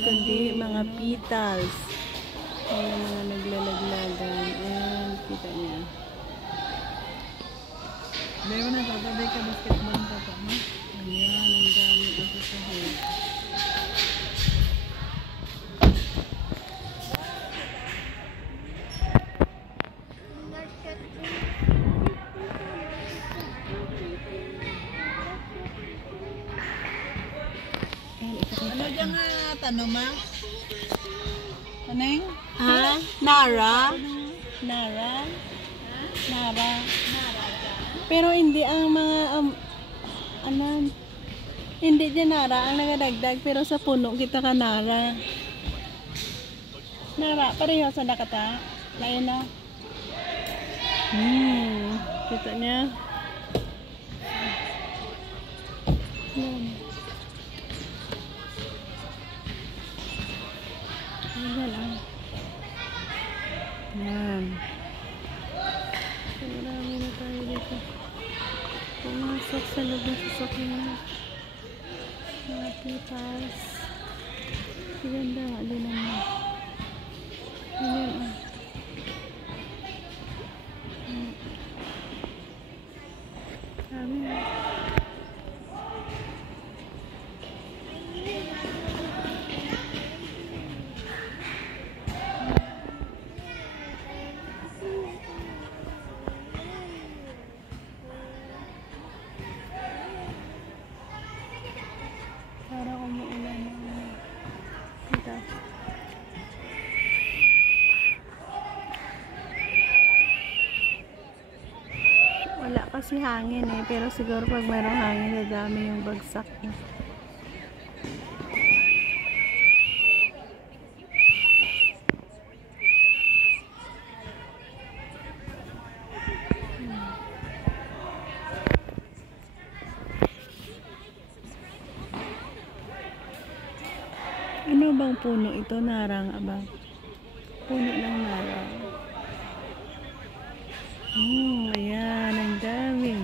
kundi mga petals. Ayan, mga naglalaglagan. Ayan, kita niya. Hindi mo na tatabay ka basketball ka pa, no? Ayan, ang dami ako sa head. Ano dyan nga tanong ma? Aneng? Ha? Nara? Nara? Nara. Pero hindi ang mga ano, hindi dyan Nara ang nagadagdag, pero sa puno kita ka Nara. Nara, pareho sa nakata. Lain na. Kita niya. Yan. Ayan lang. Yan. So, marami na tayo dito. Pumasok sa loob ng sasakyan. Mga petals. Ganda nga din naman. Ayan ah. Dami na. Parang umuulan na. Kita. Wala kasi hangin eh. Pero siguro pag mayroong hangin, dadami yung bagsak niya. Ano bang puno ito? Narang abang. Puno ng narang. Ayan, ang dami.